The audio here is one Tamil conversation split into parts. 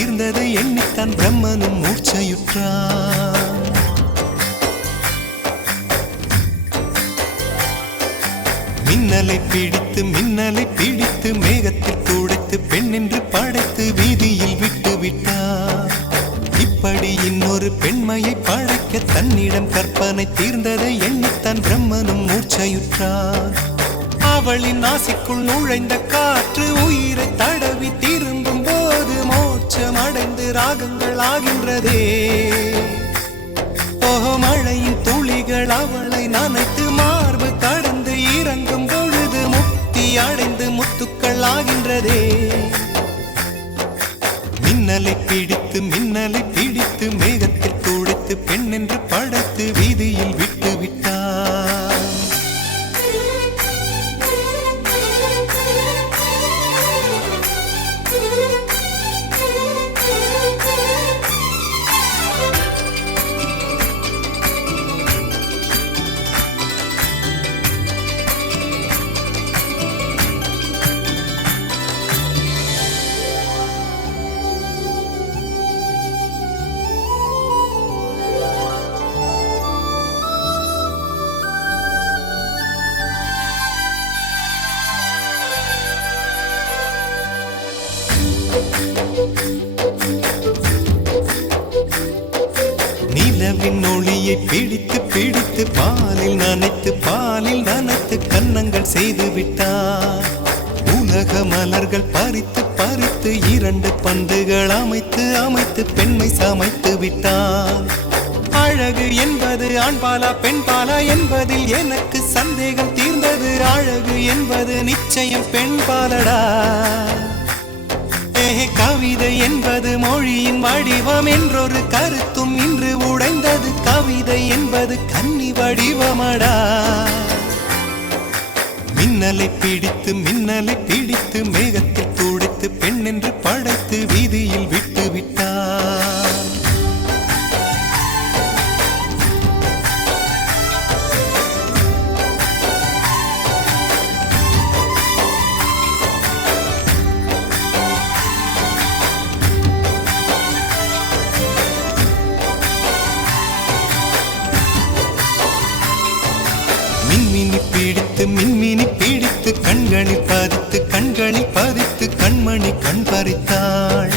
தீர்ந்ததை எண்ணித்தான் பிரம்மனும் மூர்ச்சையுற்றான். மின்னலை பிடித்து மேகத்தில் துடைத்து பெண் என்று படைத்து வீதியில் விட்டு விட்டார். இப்படி இன்னொரு பெண்மையை படைக்க தன்னிடம் கற்பனை தீர்ந்ததை எண்ணித்தான் பிரம்மனும் மூர்ச்சையுற்றார். அவளின் நாசிக்குள் நுழைந்த காற்று உயிரை தடவி திரும்பும் போது மோட்சம் அடைந்து ராகங்கள் ஆகின்றதே. மழையின் துளிகள் அவளை நனைத்து மார்பு கடந்து இறங்கும் பொழுது முக்தி அடைந்து முத்துக்கள் ஆகின்றதே. மின்னலை பிடித்து மேகத்தில் துடைத்து பெண் என்று படைத்து வீதியில் விட்டு விட்டார். நிலவின் ஒளியை பிடித்து பாலில் நனைத்து கன்னங்கள் செய்து விட்டார். உலக மலர்கள் பறித்து இரண்டு பந்துகள் அமைத்து பெண்மை சமைத்து விட்டார். அழகு என்பது ஆண்பாலா பெண்பாலா என்பதில் எனக்கு சந்தேகம் தீர்ந்தது. அழகு என்பது நிச்சயம் பெண்பாலடா. கவிதை என்பது மொழியின் வடிவம் என்றொரு கருத்தும் இன்று உடைந்தது. கவிதை என்பது கன்னி வடிவமடா. மின்னலை பிடித்து மேகத்தில் துடைத்து பெண் என்று படைத்து வீதியில் விட்டு விட்டார். மின்மினி பிடித்து கண்களில் பதித்து கண்மணி கண் பறித்தாள்.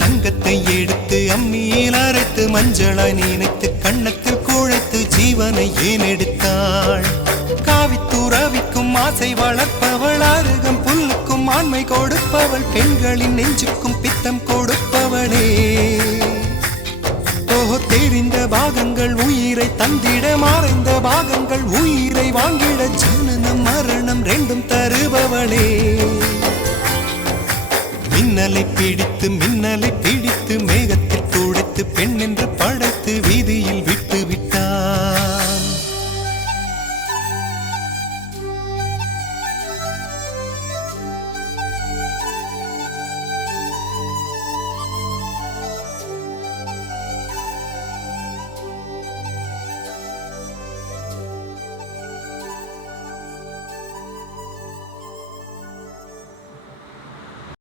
தங்கத்தை எடுத்து அம்மியில் அரைத்து மஞ்சளாய் நினைத்து கண்ணத்தில் குழைத்து ஜீவனை ஏன் எடுத்தாள். காவித்துறவிக்கும் ஆசை வளர்ப்பவள், அருகம் புல்லுக்கும் ஆண்மை கொடுப்பவள், பெண்களின் நெஞ்சுக்கும் பித்தம் கொடுப்பவளே. தெரிந்த பாகங்கள் உயிரை தந்திட, மறைந்த பாகங்கள் உயிரை வாங்கிட, ஜனனம் மரணம் ரெண்டும் தருபவளே. மின்னலை பிடித்து